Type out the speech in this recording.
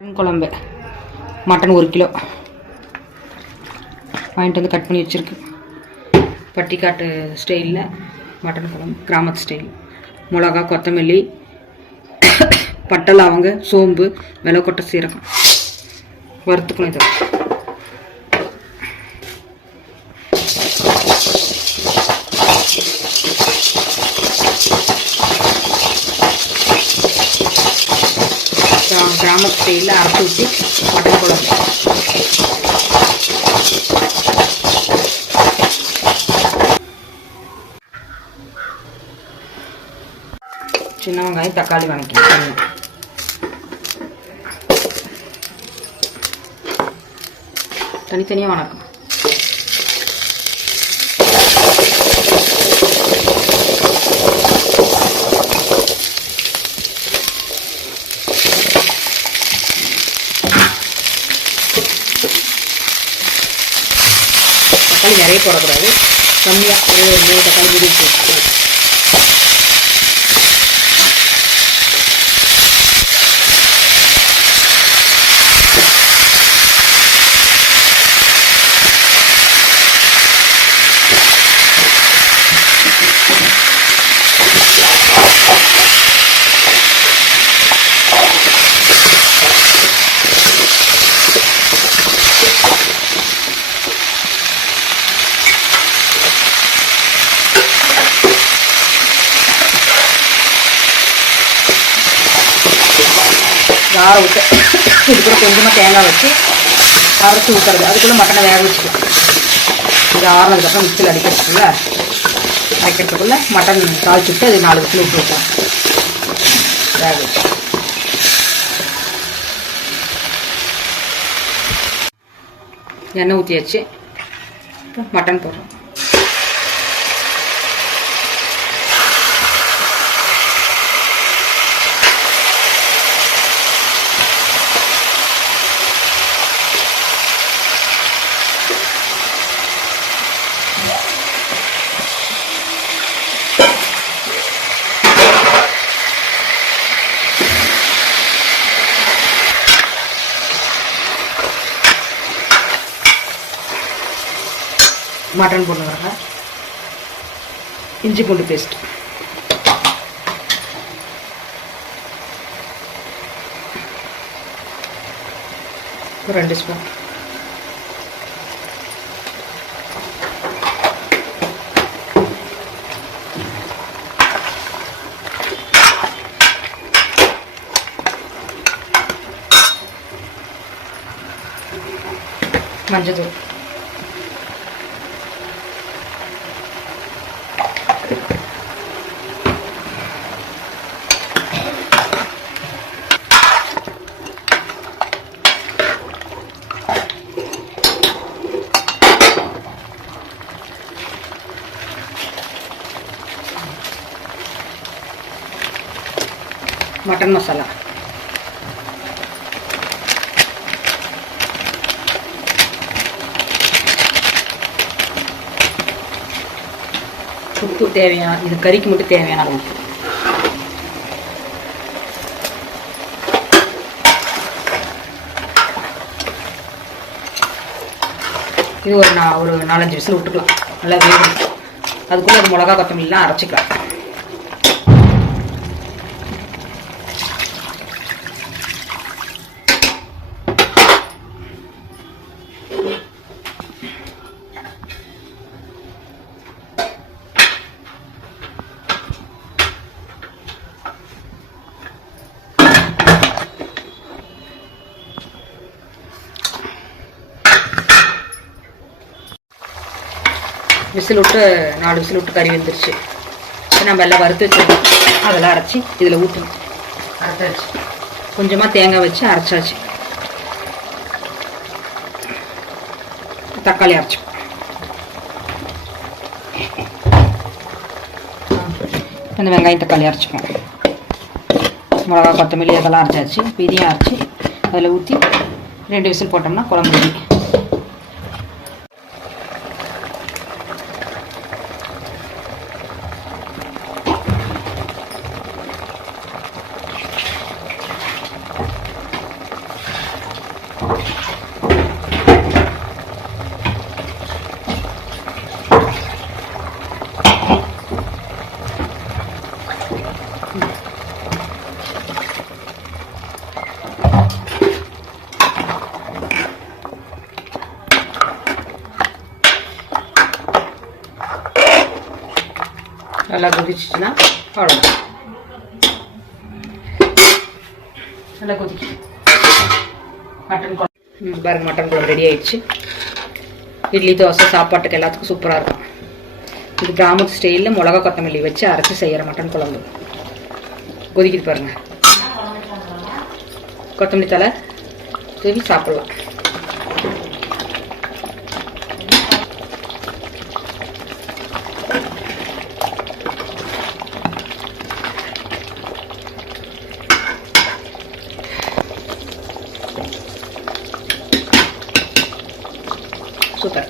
Mutton குழம்பு. Mutton 1 kilo வாங்கிட்டு வந்து கட் பண்ணி வச்சுருக்கு. பட்டிக்காட்டு ஸ்டைலில் மட்டன் குழம்பு, கிராமத்து ஸ்டைல். மிளகா, கொத்தமல்லி, பட்டை, லவங்க, சோம்பு, வெள்ளைக்கொட்டை, சீரகம் வறுத்துக்கணும். இது கிராமத்து ஸ்டைலில் அரைச்சி ஊற்றி மட்டன் குழம்பு. சின்ன வெங்காயம், தக்காளி வதக்கிக்கணும். தனித்தனியாக வணக்கம். தக்காளி நிறைய போடக்கூடாது, கம்மியாக ஒரு 3 தக்காளி முடிச்சு. ஆற விட்டு இதுக்குள்ள கொஞ்சமாக தேங்காய் வச்சு அரைச்சி ஊற்றுறது. அதுக்குள்ளே மட்டனை வேக வச்சுக்கணும். இது ஆறுனதுக்கப்புறம் மிக்சியில் அரைக்கிறதுக்குள்ளே மட்டன் தாளிச்சு விட்டு அது 4 விசில் விட்டு வைக்கலாம். வேக வச்சு எண்ணெய் ஊற்றியாச்சு. மட்டன் போடுறோம். மட்டன் போட்டு வரங்க. இஞ்சி பூண்டு பேஸ்ட், ஒரு 2 ஸ்பூன். மஞ்சள், மட்டன் மசாலா, உப்பு தேவையான, இது கறிக்கு மட்டும் தேவையான உப்பு. இது ஒரு 4-5 விசில் விட்டுக்கலாம். நல்லா வேகும். அதுக்குள்ளே அது மிளகா, கொத்தமல்லாம் அரைச்சிக்கலாம். விசில் விட்டு 4 விசில் விட்டு கறி வந்துருச்சு. நம்ம எல்லாம் வறுத்து வச்சுருக்கோம். அதெல்லாம் அரைச்சி இதில் ஊற்றணும். அரைச்சாச்சு. கொஞ்சமாக தேங்காய் வச்சு அரைச்சாச்சு. தக்காளி அரைச்சி, இந்த வெங்காயம் தக்காளி அரைச்சிப்போம். மிளகா, கொத்தமல்லி அதெல்லாம் அரைச்சாச்சு. இதையும் அரைச்சி அதில் ஊற்றி 2 விசில் போட்டோம்னா குழம்பு ரெடி. நல்லா கொதிச்சுச்சுன்னா அவ்வளோதான். நல்லா கொதிச்சு மட்டன் குழம்பு பாருங்க, மட்டன் குழம்பு ரெடி ஆயிடுச்சு. இட்லி தோசை சாப்பாட்டுக்கு எல்லாத்துக்கும் சூப்பராக இருக்கும். இது கிராமத்து ஸ்டைலில் மிளகா கொத்தமல்லி வச்சு அரைச்சி செய்கிற மட்டன் குழம்பு. கொதிக்குது பாருங்க. கொத்தமல்லி தலை தூவி சாப்பிடலாம். சூப்பர்.